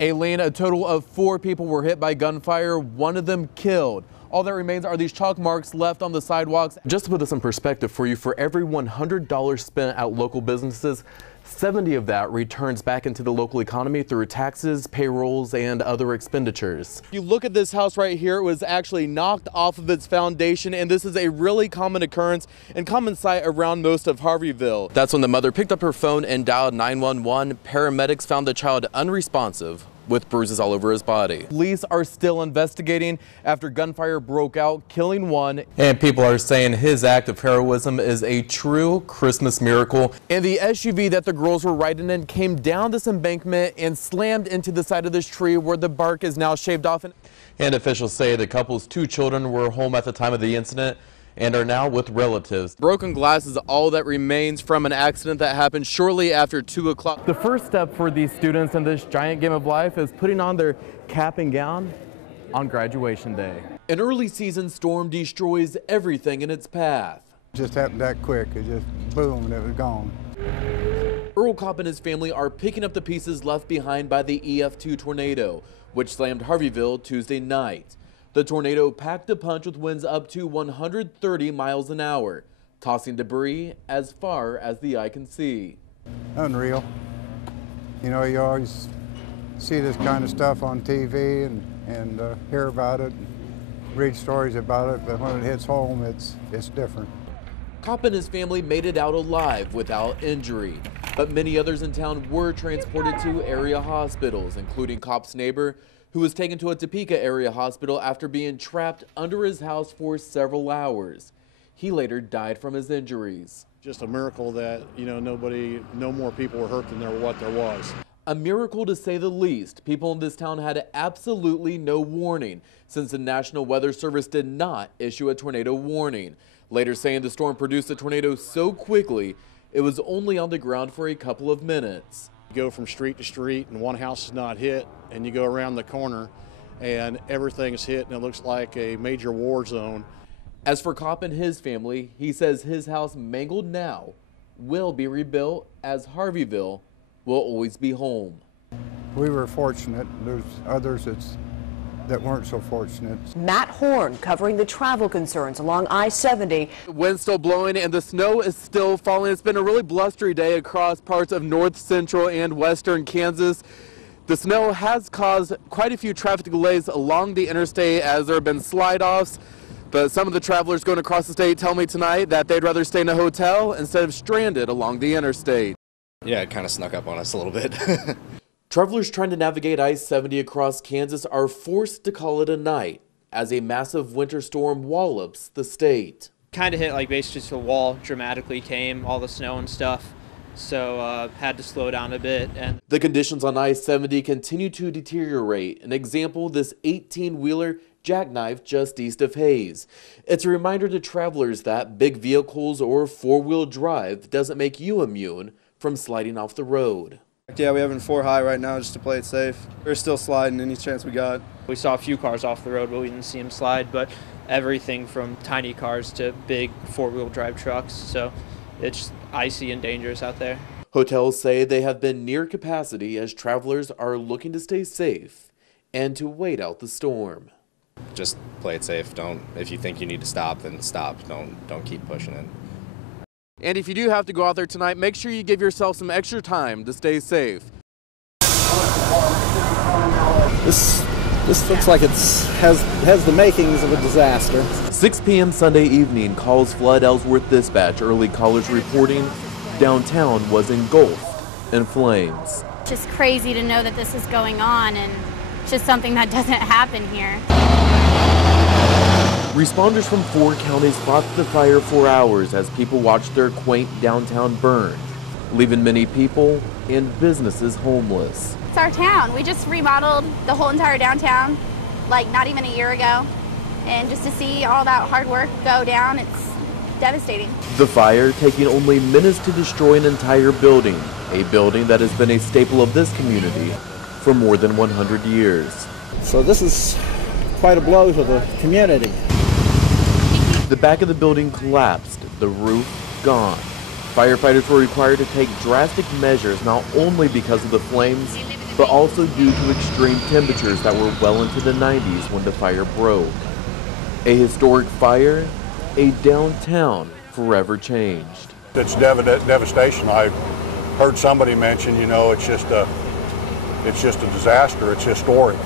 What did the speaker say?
Aileen, a total of 4 people were hit by gunfire, 1 of them killed. All that remains are these chalk marks left on the sidewalks. Just to put this in perspective for you, for every $100 spent at local businesses, 70 of that returns back into the local economy through taxes, payrolls, and other expenditures. If you look at this house right here, it was actually knocked off of its foundation, and this is a really common occurrence and common sight around most of Harveyville. That's when the mother picked up her phone and dialed 911. Paramedics found the child unresponsive with bruises all over his body. Police are still investigating after gunfire broke out, killing 1. And people are saying his act of heroism is a true Christmas miracle. And the SUV that the girls were riding in came down this embankment and slammed into the side of this tree where the bark is now shaved off. And officials say the couple's 2 children were home at the time of the incident and are now with relatives. Broken glass is all that remains from an accident that happened shortly after 2 o'clock. The first step for these students in this giant game of life is putting on their cap and gown on graduation day. An early season storm destroys everything in its path. Just happened that quick. It just boom and it was gone. Earl Kopp and his family are picking up the pieces left behind by the EF2 tornado, which slammed Harveyville Tuesday night. The tornado packed a punch with winds up to 130 miles an hour, tossing debris as far as the eye can see. Unreal. You know, you always see this kind of stuff on TV and hear about it, read stories about it, but when it hits home, it's different. Kopp and his family made it out alive without injury, but many others in town were transported to area hospitals, including Kopp's neighbor, who was taken to a Topeka area hospital after being trapped under his house for several hours. He later died from his injuries. Just a miracle that, you know, no more people were hurt than there was. A miracle to say the least. People in this town had absolutely no warning, since the National Weather Service did not issue a tornado warning, later saying the storm produced a tornado so quickly it was only on the ground for a couple of minutes. You go from street to street and one house is not hit, and you go around the corner and everything's hit and it looks like a major war zone. As for Kopp and his family, he says his house, mangled now, will be rebuilt, as Harveyville will always be home. We were fortunate. There's others that weren't so fortunate. Matt Horn covering the travel concerns along I-70. The wind's still blowing and the snow is still falling. It's been a really blustery day across parts of north central and western Kansas. The snow has caused quite a few traffic delays along the interstate as there have been slide-offs. But some of the travelers going across the state tell me tonight that they'd rather stay in a hotel instead of stranded along the interstate. Yeah, it kind of snuck up on us a little bit. Travelers trying to navigate I-70 across Kansas are forced to call it a night as a massive winter storm wallops the state. Kind of hit like basically to the wall, dramatically came, all the snow and stuff, so had to slow down a bit. And the conditions on I-70 continue to deteriorate. An example, this 18-wheeler jackknifed just east of Hayes. It's a reminder to travelers that big vehicles or four-wheel drive doesn't make you immune from sliding off the road. Yeah, we have in 4 high right now just to play it safe. We're still sliding any chance we got. we saw a few cars off the road, but we didn't see them slide. But everything from tiny cars to big four-wheel drive trucks. So it's icy and dangerous out there. Hotels say they have been near capacity as travelers are looking to stay safe and to wait out the storm. Just play it safe. If you think you need to stop, then stop. Don't keep pushing it. And if you do have to go out there tonight, make sure you give yourself some extra time to stay safe. This looks like it has the makings of a disaster. 6 p.m. Sunday evening, calls flood Ellsworth Dispatch. Early callers reporting downtown was engulfed in flames. Just crazy to know that this is going on, and just something that doesn't happen here. Responders from 4 counties fought the fire for hours as people watched their quaint downtown burn, leaving many people and businesses homeless. It's our town. We just remodeled the whole entire downtown, like not even a year ago. And just to see all that hard work go down, it's devastating. The fire taking only minutes to destroy an entire building, a building that has been a staple of this community for more than 100 years. So this is quite a blow to the community. The back of the building collapsed, the roof gone. Firefighters were required to take drastic measures not only because of the flames, but also due to extreme temperatures that were well into the 90s when the fire broke. A historic fire, a downtown forever changed. It's devastation. I heard somebody mention, you know, it's just a disaster. It's historic.